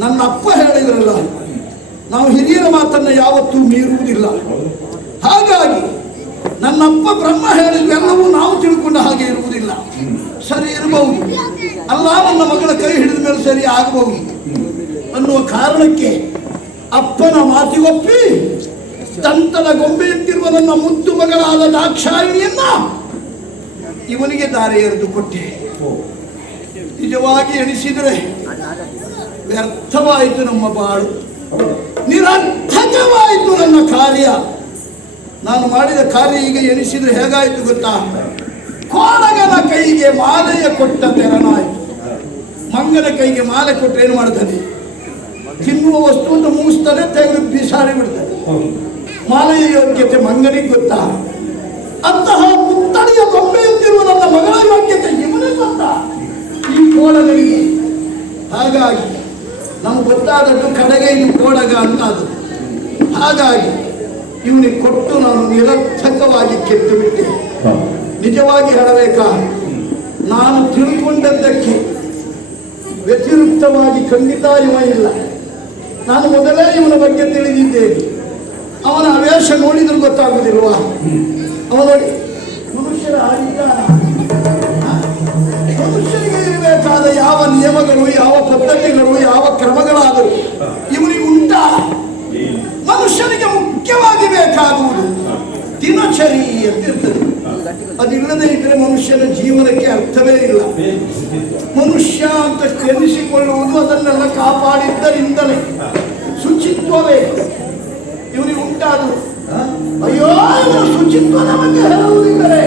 ನನ್ನ ಅಪ್ಪ ಹೇಳಿದ್ರಲ್ಲ, ನಾವು ಹಿರಿಯರ ಮಾತನ್ನು ಯಾವತ್ತೂ ಮೀರುವುದಿಲ್ಲ. ಹಾಗಾಗಿ ನನ್ನಪ್ಪ ಬ್ರಹ್ಮ ಹೇಳಿದ್ರೆಲ್ಲವೂ ನಾವು ತಿಳ್ಕೊಂಡ ಹಾಗೆ ಇರುವುದಿಲ್ಲ. ಸರಿ ಇರಬಹುದು, ಅಲ್ಲ ನನ್ನ ಮಗಳ ಕೈ ಹಿಡಿದ ಮೇಲೆ ಸರಿ ಆಗಬಹುದು ಅನ್ನುವ ಕಾರಣಕ್ಕೆ ಅಪ್ಪನ ಮಾತಿಗೊಪ್ಪಿ ದಂತದ ಗೊಂಬೆಯಂತಿರುವ ನನ್ನ ಮುದ್ದು ಮಗಳಾದ ದಾಕ್ಷಾಯಿಣಿಯನ್ನ ಇವನಿಗೆ ದಾರಿ ಎರೆದು ಕೊಟ್ಟೆ. ನಿಜವಾಗಿ ಎಣಿಸಿದರೆ ವ್ಯರ್ಥವಾಯಿತು ನಮ್ಮ ಬಾಳು, ನಿರರ್ಥಕವಾಯಿತು ನನ್ನ ಕಾರ್ಯ. ನಾನು ಮಾಡಿದ ಕಾರ್ಯ ಈಗ ಎಣಿಸಿದ್ರೆ ಹೇಗಾಯಿತು ಗೊತ್ತಾ? ಕೋಡಗನ ಕೈಗೆ ಮಾಲೆಯ ಕೊಟ್ಟ ತೆರನಾಯಿತು. ಮಂಗನ ಕೈಗೆ ಮಾಲೆ ಕೊಟ್ಟರೆ ಏನು ಮಾಡ್ತಾನೆ? ತಿನ್ನುವ ವಸ್ತು ಅಂತ ಮುಗಿಸ್ತಾನೆ, ತೆಗೆದು ಬಿಸಾಡಿ ಬಿಡ್ತಾನೆ. ಮಾಲೆಯ ಯೋಗ್ಯತೆ ಮಂಗನಿಗೆ ಗೊತ್ತಾ? ಅಂತಹ ಪುತ್ತಳಿಯ ಗೊಂಬೆಯಂತಿರುವ ನನ್ನ ಮಗಳ ಯೋಗ್ಯತೆ ಇವನಿಗೆ ಗೊತ್ತಾ? ಈ ಕೋಡಗನಿಗೆ. ಹಾಗಾಗಿ ನಮ್ಗೆ ಗೊತ್ತಾದದ್ದು ಕಡೆಗೆ ಇದು ಕೋಡಗ ಅಂತ ಅದು. ಹಾಗಾಗಿ ಇವನಿಗೆ ಕೊಟ್ಟು ನಾನು ನಿರರ್ಥಕವಾಗಿ ಕೆಟ್ಟು ಬಿಟ್ಟೆ. ನಿಜವಾಗಿ ಹೇಳಬೇಕಾ, ನಾನು ತಿಳ್ಕೊಂಡದ್ದಕ್ಕೆ ವ್ಯತಿರಿಕ್ತವಾಗಿ ಖಂಡಿತ ಇವ ಇಲ್ಲ. ನಾನು ಮೊದಲೇ ಇವನ ಬಗ್ಗೆ ತಿಳಿದಿದ್ದೇನೆ. ಅವನ ಆವೇಶ ನೋಡಿದ್ರು ಗೊತ್ತಾಗುವುದಿಲ್ವಾ? ಅವನು ನೋಡಿ, ಮನುಷ್ಯರ ಮನುಷ್ಯರಿಗೆ ಇರಬೇಕಾದ ಯಾವ ನಿಯಮಗಳು, ಯಾವ ಪದ್ಧತಿಗಳು, ಯಾವ ಕ್ರಮಗಳಾದರೂ ಇವನಿಗೆ ಉಂಟಾ? ಮನುಷ್ಯನಿಗೆ ಮುಖ್ಯವಾಗಿ ಬೇಕಾಗುವುದು ದಿನಚರಿ ಅಂತಿರ್ತದೆ. ಅದಿಲ್ಲದೆ ಇದ್ರೆ ಮನುಷ್ಯನ ಜೀವನಕ್ಕೆ ಅರ್ಥವೇ ಇಲ್ಲ. ಮನುಷ್ಯ ಅಂತ ಎನಿಸಿಕೊಳ್ಳುವುದು ಅದನ್ನೆಲ್ಲ ಕಾಪಾಡಿದ್ದರಿಂದಲೇ. ಶುಚಿತ್ವವೇ ಇವನಿಗೆ ಉಂಟಾದು. ಅಯ್ಯೋ, ಇವನು ಶುಚಿತ್ವದ ಬಗ್ಗೆ ಹೇಳುವುದಿದ್ದರೆ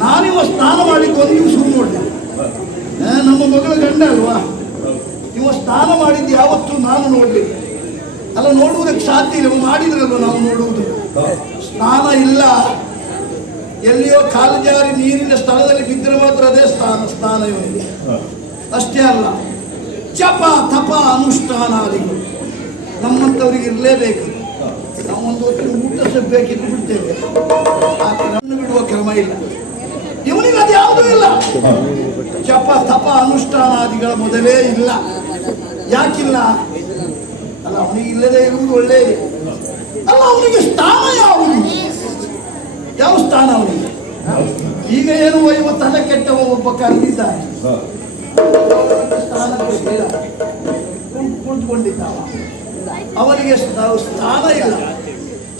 ನಾನಿವ ಸ್ನಾನ ಮಾಡಿದ್ದು ಒಂದು ದಿವಸ ನೋಡಿದೆ. ನಮ್ಮ ಮಗಳ ಗಂಡ ಅಲ್ವಾ, ಇವ ಸ್ನಾನ ಮಾಡಿದ್ದು ಯಾವತ್ತೂ ನಾನು ನೋಡಲಿಲ್ಲ. ಅಲ್ಲ, ನೋಡುವುದಕ್ಕೆ ಸಾಧ್ಯ ಇಲ್ಲ, ಮಾಡಿದ್ರಲ್ವ ನಾವು ನೋಡುವುದು. ಸ್ನಾನ ಇಲ್ಲ, ಎಲ್ಲಿಯೋ ಕಾಲು ಜಾರಿ ನೀರಿನ ಸ್ಥಳದಲ್ಲಿ ಬಿದ್ದರೆ ಮಾತ್ರ ಅದೇ ಸ್ನಾನ ಇವನಿಗೆ. ಅಷ್ಟೇ ಅಲ್ಲ, ಜಪ ತಪ ಅನುಷ್ಠಾನಾದಿಗಳು ನಮ್ಮಂಥವ್ರಿಗೆ ಇರಲೇಬೇಕು. ನಾವೊಂದು ಹೊತ್ತಿನ ಊಟ ಸಬ್ಬೇಕಿದ್ದು ಬಿಡ್ತೇವೆ, ಆ ಕ್ರಮ ಬಿಡುವ ಕ್ರಮ ಇಲ್ಲ. ಇವನಿಗೆ ಅದು ಯಾವುದೂ ಇಲ್ಲ. ಜಪ ತಪ ಅನುಷ್ಠಾನಾದಿಗಳ ಮೊದಲೇ ಇಲ್ಲ. ಯಾಕಿಲ್ಲ? ಅಲ್ಲ, ಅವನಿಗೆ ಇಲ್ಲದೆ ಇರುವುದು ಒಳ್ಳೆಯದು. ಅಲ್ಲ, ಅವನಿಗೆ ಸ್ಥಾನ ಯಾವುದು? ಯಾವ ಸ್ಥಾನ ಅವನಿಗೆ? ಈಗ ಏನು ಇವ ತಲೆ ಕೆಟ್ಟವ ಒಬ್ಬ ಕರೆದಿದ್ದಾನೆ, ಸ್ಥಾನ ಕುಳಿತುಕೊಂಡಿದ್ದಾವ, ಅವನಿಗೆ ಸ್ಥಾನ ಇಲ್ಲ.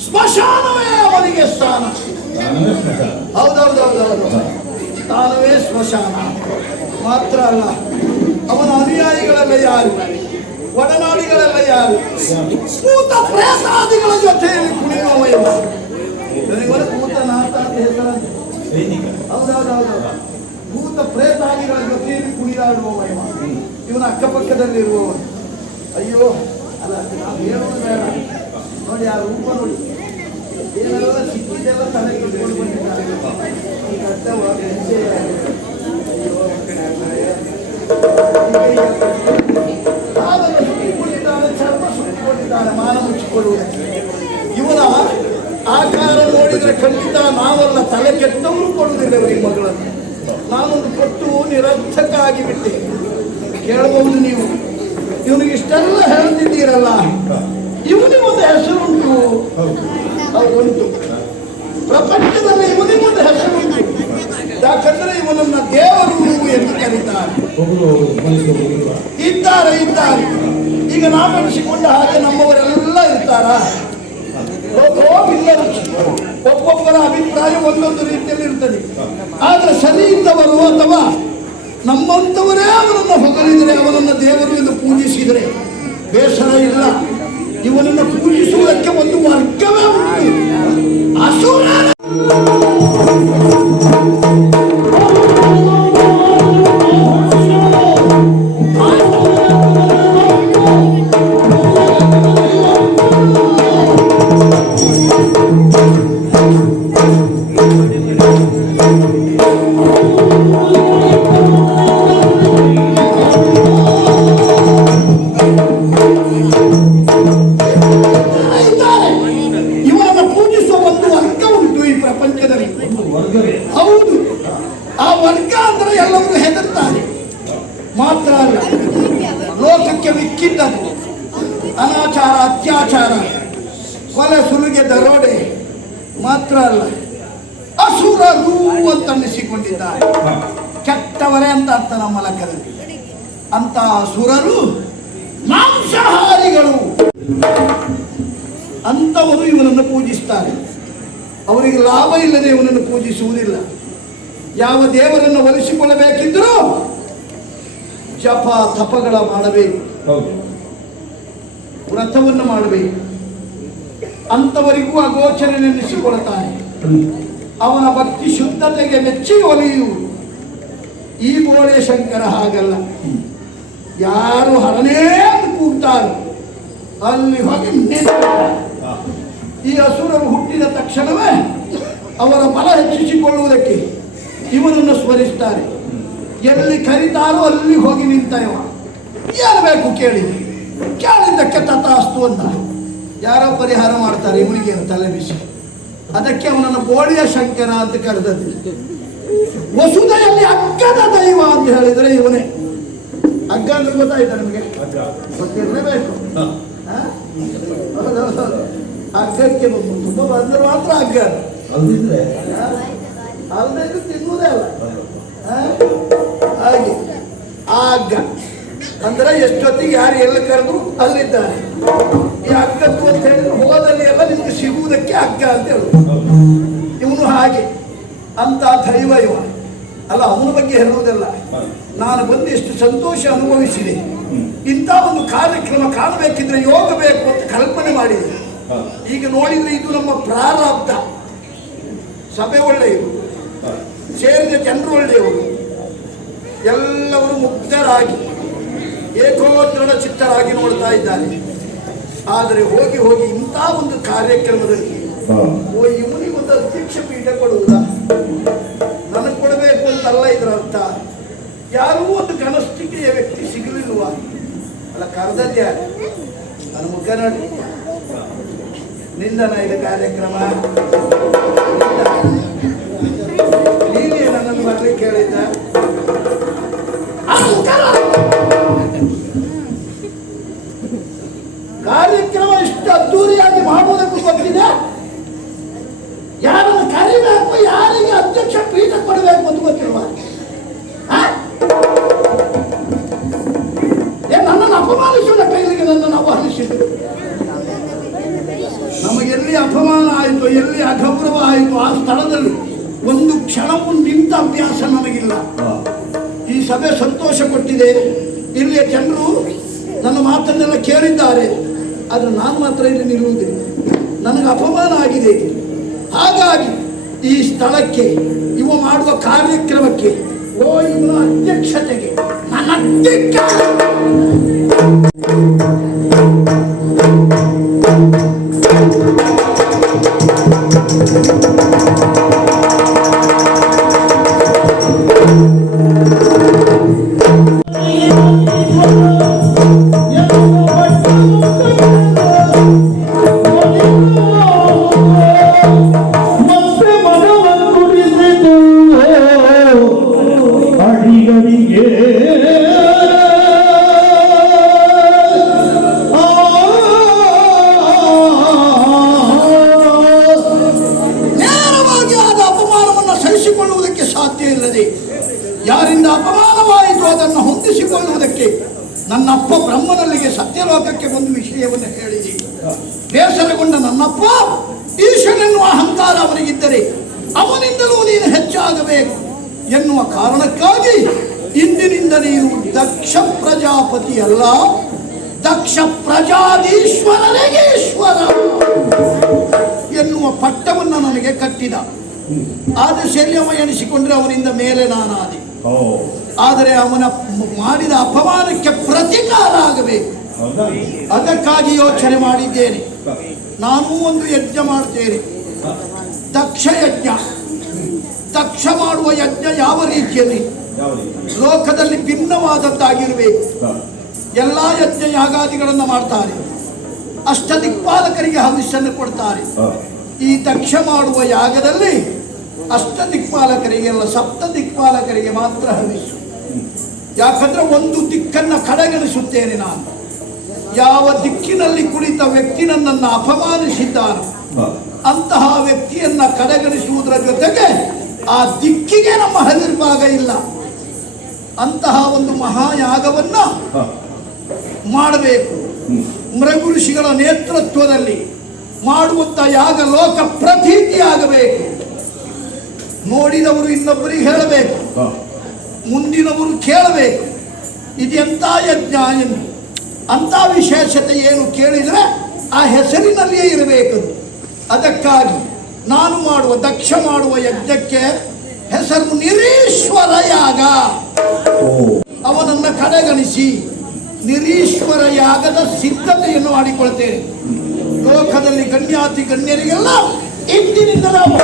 ಸ್ಮಶಾನವೇ ಅವನಿಗೆ ಸ್ಥಾನ. ಹೌದೌದೌದೌದು, ಸ್ಥಾನವೇ ಸ್ಮಶಾನ. ಮಾತ್ರ ಅಲ್ಲ, ಅವನ ಅನುಯಾಯಿಗಳೆಲ್ಲ ಯಾರು? ಒಡನಾಡಿಗಳೆಲ್ಲ ಯಾರು? ಭೂತ ಪ್ರೇತಾದಿಗಳ ಜೊತೆಯಲ್ಲಿ ಕುಣಿಯುವ ಇವನಿಗೆ ಭೂತನಾಥ ಅಂತ ಹೆಸರಂತೆ. ಹೌದೌದೌದು, ಭೂತ ಪ್ರೇತಾದಿಗಳ ಜೊತೆಯಲ್ಲಿ ಕುಣಿದಾಡುವ ಇವನ ಅಕ್ಕಪಕ್ಕದಲ್ಲಿರುವವನು. ಅಯ್ಯೋ, ಅಲ್ಲ, ನಾವು ಹೇಳೋದು ಬೇಡ. ನೋಡಿ ಆ ರೂಪ ನೋಡಿ, ಏನೆಲ್ಲ ಸಿಕ್ಕಿದೆಲ್ಲ ತಲೆಗೆ ಇಟ್ಕೊಂಡು ಬಂದಿದ್ದಾರೆ. ಸುತ್ತಿಕೊಂಡಿದ್ದಾನೆ, ಚರ್ಮ ಸುತ್ತಿಕೊಂಡಿದ್ದಾನೆ, ಮಾನ ಮುಚ್ಚಿಕೊಳ್ಳುವುದಕ್ಕೆ. ಇವನ ಆಕಾರ ನೋಡಿದರೆ ಖಂಡಿತ ನಾವೆಲ್ಲ ತಲೆ ಕೆಟ್ಟವರು ಕೊಡುವುದಿಲ್ಲ ಇವರಿಗೆ ಮಗಳನ್ನು. ನಾನೊಂದು ಕೊಟ್ಟು ನಿರರ್ಥಕ ಆಗಿಬಿಟ್ಟೆ. ಕೇಳಬಹುದು ನೀವು, ಇವನಿಗೆ ಇಷ್ಟೆಲ್ಲ ಹೇಳ್ತಿದ್ದೀರಲ್ಲ, ಇವನಿಗೊಂದು ಹೆಸರುಂಟು. ಅದು ಉಂಟು, ಪ್ರಪಂಚದಲ್ಲಿ ಇವನಿಗೊಂದು ಹೆಸರುಂಟು. ಯಾಕಂದ್ರೆ ಇವನನ್ನ ದೇವರು ಎಂದು ಕರೀತಾರೆ. ಇದ್ದಾರೆ ಇದ್ದಾರೆ. ಈಗ ನಾವೆನಿಸಿಕೊಂಡ ಹಾಗೆ ನಮ್ಮವರೆಲ್ಲ ಇರ್ತಾರ? ಒಬ್ಬೊಬ್ಬರ ಅಭಿಪ್ರಾಯ ಒಂದೊಂದು ರೀತಿಯಲ್ಲಿ ಇರ್ತದೆ. ಆದ್ರೆ ಸರಿ ಇದ್ದವರು ಅಥವಾ ನಮ್ಮಂಥವರೇ ಅವನನ್ನು ಹೊಗಳಿದರೆ, ಅವನನ್ನು ದೇವರು ಎಂದು ಪೂಜಿಸಿದರೆ ಬೇಸರ ಇಲ್ಲ. ಇವನನ್ನು ಪೂಜಿಸುವುದಕ್ಕೆ ಒಂದು ವರ್ಗವೇ ಉಂಟು, ಅಸುರ. ಹೌದು, ಆ ವರ್ಗ ಅಂದ್ರೆ ಎಲ್ಲರೂ ಹೆದರ್ತಾರೆ. ಮಾತ್ರ ಅಲ್ಲ, ಲೋಕಕ್ಕೆ ಮಿಕ್ಕಿದ್ದದು ಅನಾಚಾರ, ಅತ್ಯಾಚಾರ, ಕೊಲೆ, ಸುಲಿಗೆ, ದರೋಡೆ. ಮಾತ್ರ ಅಲ್ಲ, ಅಸುರರು ಅಂತ ಅನ್ನಿಸಿಕೊಂಡಿದ್ದಾರೆ. ಕೆಟ್ಟವರೇ ಅಂತ ಅರ್ಥ ನಮ್ಮ ಲೆಕ್ಕದಲ್ಲಿ. ಅಂತ ಅಸುರರು ಮಾಂಸಾಹಾರಿಗಳು. ಅಂತವರು ಇವನನ್ನು ಪೂಜಿಸ್ತಾರೆ. ಅವರಿಗೆ ಲಾಭ ಇಲ್ಲದೆ ಇವನನ್ನು ಪೂಜಿಸುವುದಿಲ್ಲ. ಯಾವ ದೇವರನ್ನು ಒಲಿಸಿಕೊಳ್ಳಬೇಕಿದ್ದರೂ ಜಪ ತಪಗಳ ಮಾಡಬೇಕು, ವ್ರತವನ್ನು ಮಾಡಬೇಕು. ಅಂತವರಿಗೂ ಅಗೋಚರ ನೆನೆಸಿಕೊಳ್ಳುತ್ತಾನೆ. ಅವನ ಭಕ್ತಿ ಶುದ್ಧತೆಗೆ ಮೆಚ್ಚಿ ಒಲಿಯುವುದು. ಈ ಬೋಳೆ ಶಂಕರ ಹಾಗಲ್ಲ. ಯಾರು ಹರನೇ ಕೂಗ್ತಾರೆ ಅಲ್ಲಿ ಹೋಗಿ ಈ ಅಸುರರು ಹುಟ್ಟಿದ ತಕ್ಷಣವೇ ಅವರ ಬಲ ಹೆಚ್ಚಿಸಿಕೊಳ್ಳುವುದಕ್ಕೆ ಇವನನ್ನು ಸ್ಮರಿಸ್ತಾರೆ. ಎಲ್ಲಿ ಕರೀತಾರೋ ಅಲ್ಲಿ ಹೋಗಿ ನಿಂತ ಇವ. ಏನು ಬೇಕು ಕೇಳಿ, ಕೇಳಿದ್ದಕ್ಕೆ ತಥಾಸ್ತು ಅಂತ ಯಾರೋ ಪರಿಹಾರ ಮಾಡ್ತಾರೆ. ಇವನಿಗೇನು ತಲೆ ಬಿಸಿ. ಅದಕ್ಕೆ ಅವನನ್ನು ಬೋಳಿಯ ಶಂಕರ ಅಂತ ಕರೆದದ್ದು. ವಸುಧೆಯಲ್ಲಿ ಅಗ್ಗದ ದೈವ ಅಂತ ಹೇಳಿದರೆ ಇವನೇ. ಅಗ್ಗ ಅಂದ್ರೆ ಗೊತ್ತಾಯ್ತಾ ನಿಮಗೆ? ಗೊತ್ತಿರಲೇಬೇಕು. ಅಗ್ಗಕ್ಕೆ ತುಂಬ ಬಂದ್ರೆ ಮಾತ್ರ ಅಗ್ಗ, ಅಲ್ಲದೆ ತಿನ್ನುವುದೇ ಅಲ್ಲ. ಹಾಗೆ ಆ ಹಗ್ಗ ಅಂದ್ರೆ ಎಷ್ಟೊತ್ತಿಗೆ ಯಾರು ಎಲ್ಲ ಕರೆದ್ರು ಅಲ್ಲಿದ್ದಾರೆ. ಈ ಹಗ್ಗದ್ದು ಅಂತ ಹೇಳಿದ್ರೆ ಹೋದಲ್ಲಿ ಎಲ್ಲ ನಿಮ್ಗೆ ಸಿಗುವುದಕ್ಕೆ ಹಗ್ಗ ಅಂತ ಹೇಳುದು. ಇವನು ಹಾಗೆ ಅಂತ ದೈವ ಇವ ಅಲ್ಲ. ಅವನ ಬಗ್ಗೆ ಹೇಳುವುದಲ್ಲ. ನಾನು ಬಂದು ಎಷ್ಟು ಸಂತೋಷ ಅನುಭವಿಸಿದೆ. ಇಂಥ ಒಂದು ಕಾರ್ಯಕ್ರಮ ಕಾಣಬೇಕಿದ್ರೆ ಯೋಗ ಬೇಕು ಅಂತ ಕಲ್ಪನೆ ಮಾಡಿದೆ. ಈಗ ನೋಡಿದ್ರೆ ಇದು ನಮ್ಮ ಪ್ರಾರಬ್ಧ. ಸಭೆ ಒಳ್ಳೆಯದು, ಸೇರಿದ ಜನರು ಒಳ್ಳೆಯವರು, ಎಲ್ಲವರು ಮುಗ್ಧರಾಗಿ ಏಕೋದ್ರಣ ಚಿತ್ತರಾಗಿ ನೋಡ್ತಾ ಇದ್ದಾರೆ. ಆದರೆ ಹೋಗಿ ಹೋಗಿ ಇಂಥ ಒಂದು ಕಾರ್ಯಕ್ರಮದಲ್ಲಿ ಇವನಿಗೊಂದು ಅಧ್ಯಕ್ಷ ಪೀಠ ಕೊಡುವುದಾ? ನನಗೆ ಕೊಡಬೇಕು ಬಂದದ್ಯಾ ನನ್ನ ಮುಖ ನೋಡಿ ನಿಂದನ ಇದು ಕಾರ್ಯಕ್ರಮ ನೀನೇ ನನ್ನನ್ನು ಬರ್ಲಿಕ್ಕೆ ಹೇಳಿದ್ದ ಕಾರ್ಯಕ್ರಮ ಇಷ್ಟು ಅದ್ದೂರಿಯಾಗಿ ಮಾಡುವುದಕ್ಕೂ ಗೊತ್ತಿದೆ ಯಾರನ್ನು ಕರಿಬೇಕು ಯಾರಿಗೆ ಅಧ್ಯಕ್ಷ ಪೀಠ ಕೊಡಬೇಕು ಅಂತ ಗೊತ್ತಿಲ್ವ ನನ್ನನ್ನು ಅಪಮಾನಿಸುವ ಕೈಲಿಗೆ ನನ್ನನ್ನು ಅಪಮಾನಿಸಿದ್ರು ನಮಗೆಲ್ಲಿ ಅಪಮಾನ ಆಯಿತು ಎಲ್ಲಿ ಅಗೌರವ ಆಯಿತು ಆ ಸ್ಥಳದಲ್ಲಿ ಒಂದು ಕ್ಷಣವೂ ನಿಂತ ಅಭ್ಯಾಸ ನನಗಿಲ್ಲ ಈ ಸಭೆ ಸಂತೋಷ ಕೊಟ್ಟಿದೆ ಇಲ್ಲಿಯ ಜನರು ನನ್ನ ಮಾತನ್ನೆಲ್ಲ ಕೇಳಿದ್ದಾರೆ ಆದರೆ ನಾನು ಮಾತ್ರ ಇಲ್ಲಿ ನಿಲ್ಲುವುದಿಲ್ಲ ನನಗೆ ಅಪಮಾನ ಆಗಿದೆ ಹಾಗಾಗಿ ಈ ಸ್ಥಳಕ್ಕೆ ಇವ ಮಾಡುವ ಕಾರ್ಯಕ್ರಮಕ್ಕೆ ಇವನ ಅಧ್ಯಕ್ಷತೆಗೆ ನನ್ನ ಯಾರಿಂದ ಅಪಮಾನವಾಯಿತು ಅದನ್ನು ಹೊಂದಿಸಿಕೊಳ್ಳುವುದಕ್ಕೆ ನನ್ನಪ್ಪ ಬ್ರಹ್ಮನಲ್ಲಿಗೆ ಸತ್ಯಲೋಕಕ್ಕೆ ಒಂದು ವಿಷಯವನ್ನು ಹೇಳಿದೆ. ಬೇಸರಗೊಂಡ ನನ್ನಪ್ಪ ಈಶನೆನ್ನುವ ಅಹಂಕಾರ ಅವನಿಗಿದ್ದರೆ ಅವನಿಂದಲೂ ನೀನು ಹೆಚ್ಚಾಗಬೇಕು ಎನ್ನುವ ಕಾರಣಕ್ಕಾಗಿ ಇಂದಿನಿಂದ ನೀನು ದಕ್ಷ ಪ್ರಜಾಪತಿ ಅಲ್ಲ, ದಕ್ಷ ಪ್ರಜಾದೀಶ್ವರನಿಗೆ ಈಶ್ವರ ಎನ್ನುವ ಪಟ್ಟವನ್ನು ನನಗೆ ಕಟ್ಟಿದ. ಆದ ಶಲ್ಯಮ ಎನಿಸಿಕೊಂಡ್ರೆ ಅವನಿಂದ ಮೇಲೆ ನಾನಾದೆ. ಆದರೆ ಅವನ ಮಾಡಿದ ಅಪಮಾನಕ್ಕೆ ಪ್ರತಿಕಾರ ಆಗಬೇಕು. ಅದಕ್ಕಾಗಿ ಯೋಚನೆ ಮಾಡಿದ್ದೇನೆ. ನಾನು ಒಂದು ಯಜ್ಞ ಮಾಡ್ತೇನೆ, ದಕ್ಷ ಯಜ್ಞ. ದಕ್ಷ ಮಾಡುವ ಯಜ್ಞ ಯಾವ ರೀತಿಯಲ್ಲಿ ಲೋಕದಲ್ಲಿ ಭಿನ್ನವಾದದ್ದಾಗಿರಬೇಕು. ಎಲ್ಲ ಯಜ್ಞ ಯಾಗಾದಿಗಳನ್ನು ಮಾಡ್ತಾರೆ, ಅಷ್ಟದಿಕ್ಪಾಲಕರಿಗೆ ಹವಿಸ್ಸನ್ನು ಕೊಡ್ತಾರೆ. ಈ ದಕ್ಷ ಮಾಡುವ ಯಾಗದಲ್ಲಿ ಅಷ್ಟದಿಕ್ಪಾಲಕರಿಗೆಲ್ಲ ಸಪ್ತ ದಿಕ್ಪಾಲಕರಿಗೆ ಮಾತ್ರ ಹವಿಸ್ಸು. ಯಾಕಂದ್ರೆ ಒಂದು ದಿಕ್ಕನ್ನು ಕಡೆಗಣಿಸುತ್ತೇನೆ ನಾನು. ಯಾವ ದಿಕ್ಕಿನಲ್ಲಿ ಕುಳಿತ ವ್ಯಕ್ತಿ ನನ್ನನ್ನು ಅಪಮಾನಿಸಿದ್ದಾನೆ ಅಂತಹ ವ್ಯಕ್ತಿಯನ್ನ ಕಡೆಗಣಿಸುವುದರ ಜೊತೆಗೆ ಆ ದಿಕ್ಕಿಗೆ ನಮ್ಮ ಹವಿರ್ಭಾಗ ಇಲ್ಲ. ಅಂತಹ ಒಂದು ಮಹಾಯಾಗವನ್ನ ಮಾಡಬೇಕು. ಮೃಗು ಋಷಿಗಳ ನೇತೃತ್ವದಲ್ಲಿ ಮಾಡುವಂತ ಯಾಗ ಲೋಕ ಪ್ರತೀತಿಯಾಗಬೇಕು. ನೋಡಿದವರು ಇನ್ನೊಬ್ಬರಿಗೆ ಹೇಳಬೇಕು, ಮುಂದಿನವರು ಕೇಳಬೇಕು ಇದೆಂತ ಯಜ್ಞ ಎಂದು. ಅಂತ ವಿಶೇಷತೆ ಏನು ಕೇಳಿದರೆ ಆ ಹೆಸರಿನಲ್ಲಿಯೇ ಇರಬೇಕು. ಅದಕ್ಕಾಗಿ ನಾನು ಮಾಡುವ ದಕ್ಷ ಮಾಡುವ ಯಜ್ಞಕ್ಕೆ ಹೆಸರು ನಿರೀಶ್ವರ ಯಾಗ. ಅವನನ್ನು ಕಡೆಗಣಿಸಿ ನಿರೀಶ್ವರ ಯಾಗದ ಸಿದ್ಧತೆಯನ್ನು ಮಾಡಿಕೊಳ್ತೇನೆ. ಲೋಕದಲ್ಲಿ ಗಣ್ಯಾತಿ ಗಣ್ಯರಿಗೆಲ್ಲ ಇಂದಿನಿಂದ ನಾವು